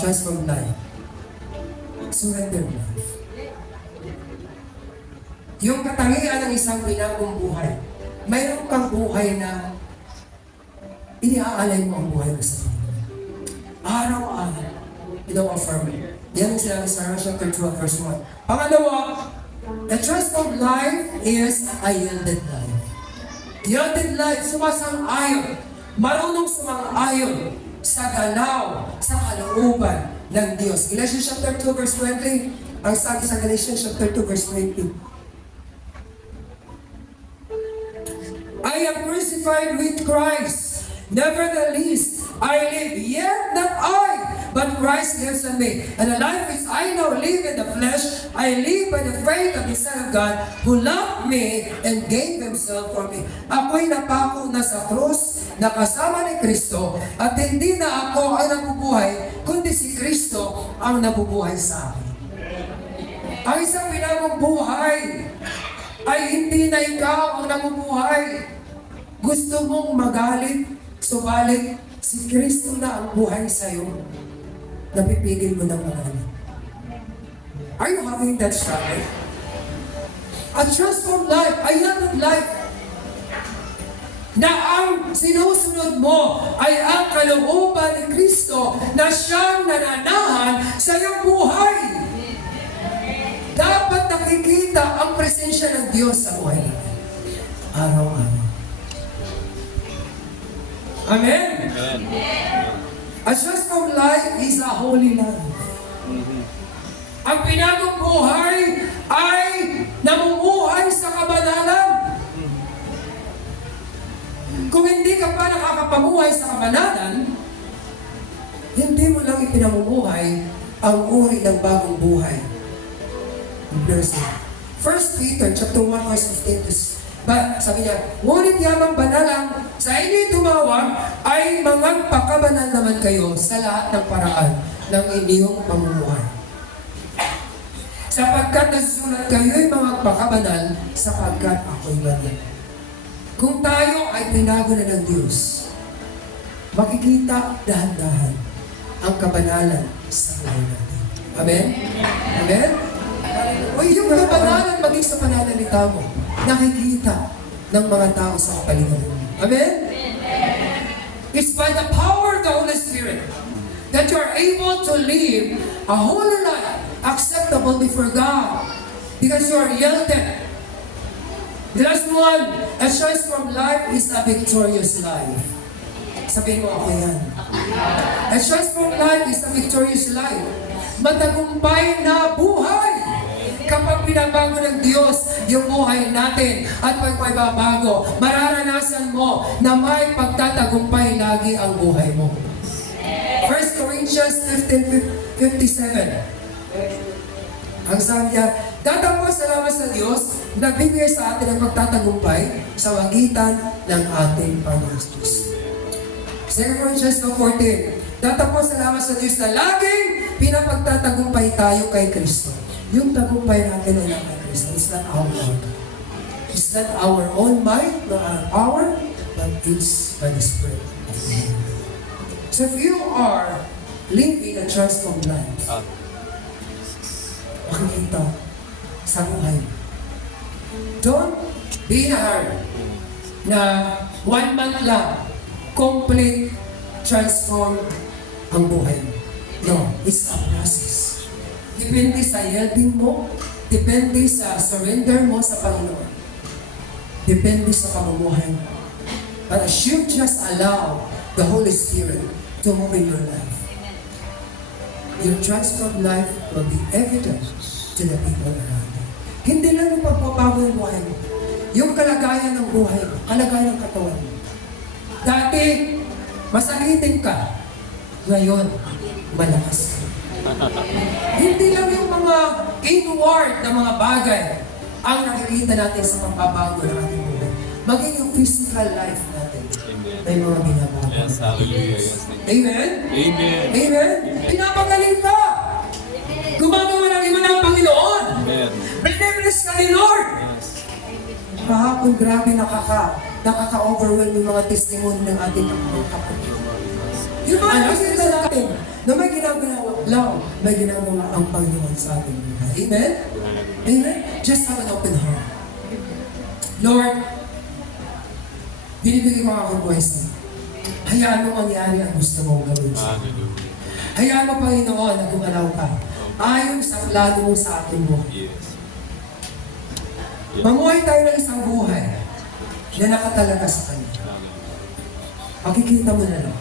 transformed life? Surrendered life. Yung katangian ng isang pinagong buhay, mayroon kang buhay na iniaalay mo ang buhay mo sa Panginoon. Araw-araw, ino-affirm. Yan ang sinabi sa Romans chapter 12, verse 1. Pangalawa, the transformed life is a yielded life. Yielded life, sumasang-ayon. Marunong sumang-ayon sa galaw, sa kalooban ng Diyos. Galatians chapter 2, verse 20. Ang sabi sa Galatians chapter 2, verse 20. I am crucified with Christ. Nevertheless, I live, yet not I, but Christ lives in me. And the life which I now live in the flesh, I live by the faith of the Son of God, who loved me and gave Himself for me. Ako'y napako na sa krus, nakasama ni Kristo, at hindi na ako ang nabubuhay, kundi si Kristo ang nabubuhay sa akin. Ang isang pinagong buhay ay hindi na ikaw ang nabubuhay. Gusto mong magalit, subalit si Kristo na ang buhay sa'yo. Napipigil mo ng magalit. Are you having that struggle? A transformed life, a yielded life, na ang sinusunod mo ay ang kalooban ni Kristo na siyang nananahan sa iyong buhay. Dapat nakikita ang presensya ng Diyos sa buhay natin. Araw-araw. Amen? Amen. A transformed life is a holy life. Ang pinagong buhay ay namumuhay sa kabanalan. Kung hindi ka pa nakakapamuhay sa kabanalan, hindi mo lang ipinamumuhay ang uri ng bagong buhay. Blessing. 1 Peter chapter 1 verse 15. Sabi niya, ngunit yamang banalang sa inyo'y tumawag ay mga pakabanal naman kayo sa lahat ng paraan ng inyong pamumuhay. Sapagkat nasusulat kayo'y mga pakabanal sapagkat ako'y banal. Kung tayo ay pinago na ng Diyos, makikita dahan-dahan ang kabanalan sa buhay natin. Amen? Amen? O yung kabanalan maging sa pananalita mo, nakikita ng mga tao sa kapaligiran. Amen? It's by the power of the Holy Spirit that you are able to live a holy life acceptable before God because you are yielded. The last one, a transformed life is a victorious life. Sabihin mo ako yan. A transformed life is a victorious life. Matagumpay na buhay. Kapag pinabago ng Diyos yung buhay natin at pag may babago, mararanasan mo na may pagtatagumpay lagi ang buhay mo. 1 Corinthians 15:57. Ang sabi niya, datapos salamat sa Diyos na nagbibigay sa atin ang pagtatagumpay sa magitan ng ating Panginoon Jesus. 2 Corinthians 14. Datapos salamat sa Diyos na laging pinapagtatagumpay tayo kay Kristo. Yung tagumpay natin ay ng Kristo. It's not our own. It's not our own might, nor our power, but it's by the Spirit of God. So if you are living a transformed life, makikita sa buhay. Don't be in a hurry na 1 month lang, complete, transform ang buhay mo. No, it's a process. Depende sa yielding mo, depende sa surrender mo sa Panginoon. Depende sa pamumuhay mo. But as you just allow the Holy Spirit to move in your life, your transformed life will be evident to the people around you. Hindi lang yung pagpapago ng buhay mo. Yung kalagayan ng buhay mo, kalagayan ng katawan mo. Dati, masakitin ka. Ngayon, malakas ka. Hindi lang yung mga inward na mga bagay ang nakikita natin sa pagbabago ng ating buhay. Maging yung physical life natin. Amen. May mga binabago. Yes, hallelujah. Yes, Amen? Amen. Amen? Pinapagaling ka! Gumagawa ng iba ng Panginoon! Amen. Believers ka ni Lord! Yes. Kahapon, grabe nakaka-overwhelm yung mga testimony ng ating mga kapatid. Yung mga nakikita natin na may ginagawa lang, may ginagawa ang Panginoon sa ating buhay. Amen? Amen? Just have an open heart. Lord, binibigay ko ako buhay sa'yo. Hayaan mo mangyari ang gusto mong gawin sa akin. Hayaan mo, Panginoon, na gumalaw ka ayon sa plano mo sa ating buhay. Mamuhay tayo ng isang buhay na nakatalaga sa Kanya. Makikita mo na lang,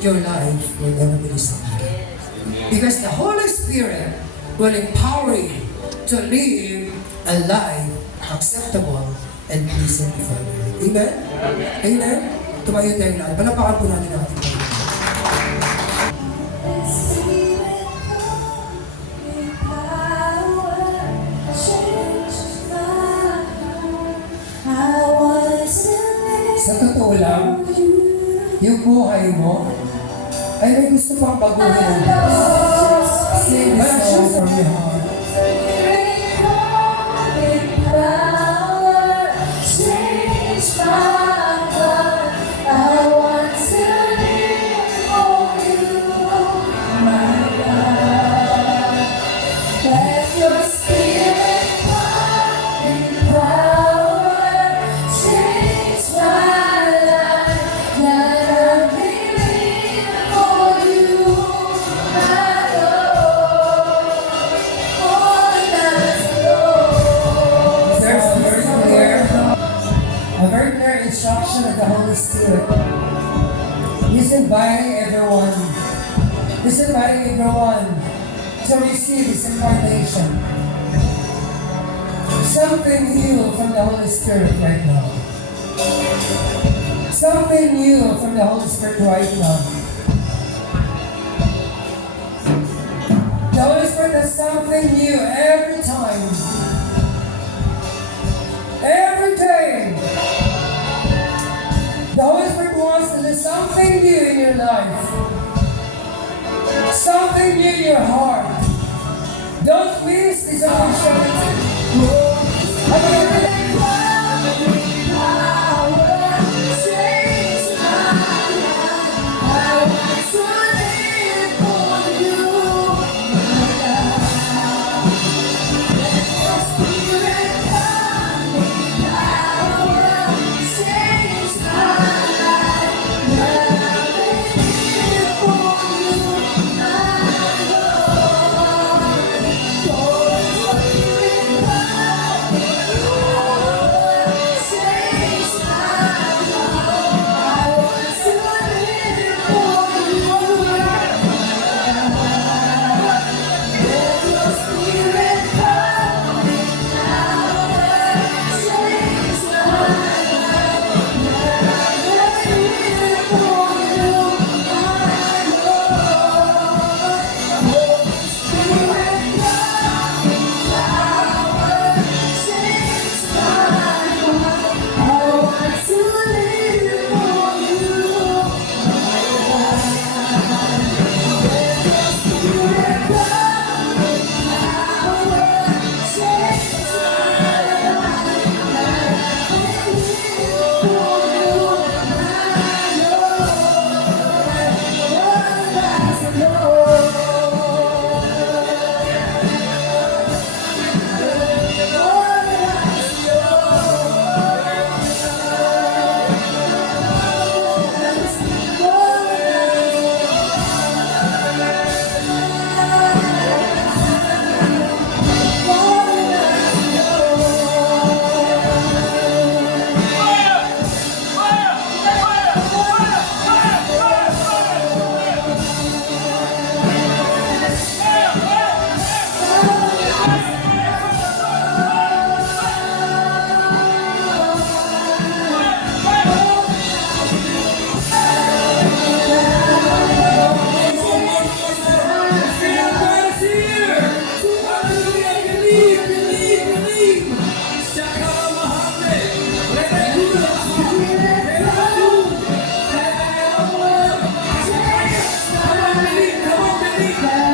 your life will never be the same again. Because the Holy Spirit will empower you to live a life acceptable and pleasing before God. Amen? Amen? Tumayo tayo lahat. Palapakan po natin ang ating Panginoon. Sa totoo lang, yung buhay mo ay may gusto pang baguhin ng Diyos. Sing this song from your heart. Instruction of the Holy Spirit. He's inviting everyone. He's inviting everyone to receive His impartation. Something new from the Holy Spirit right now. Something new from the Holy Spirit right now. The Holy Spirit does something new every time. Every day. The Holy Spirit wants to do something new in your life. Something new in your heart. Don't miss this opportunity.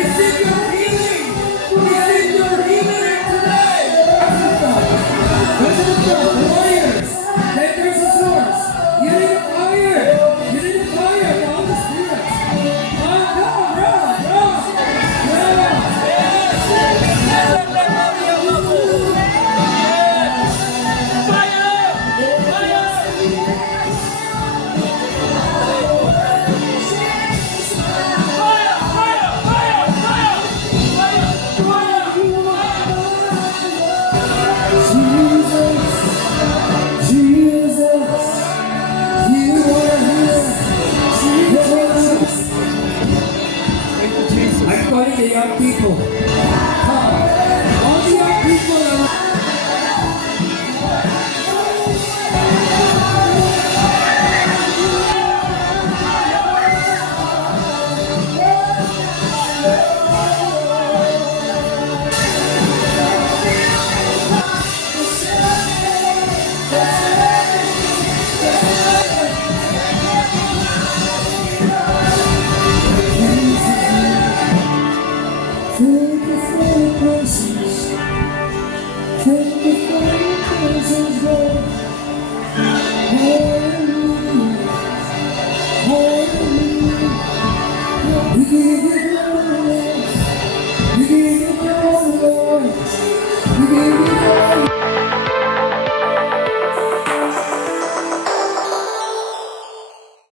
Receive your healing today.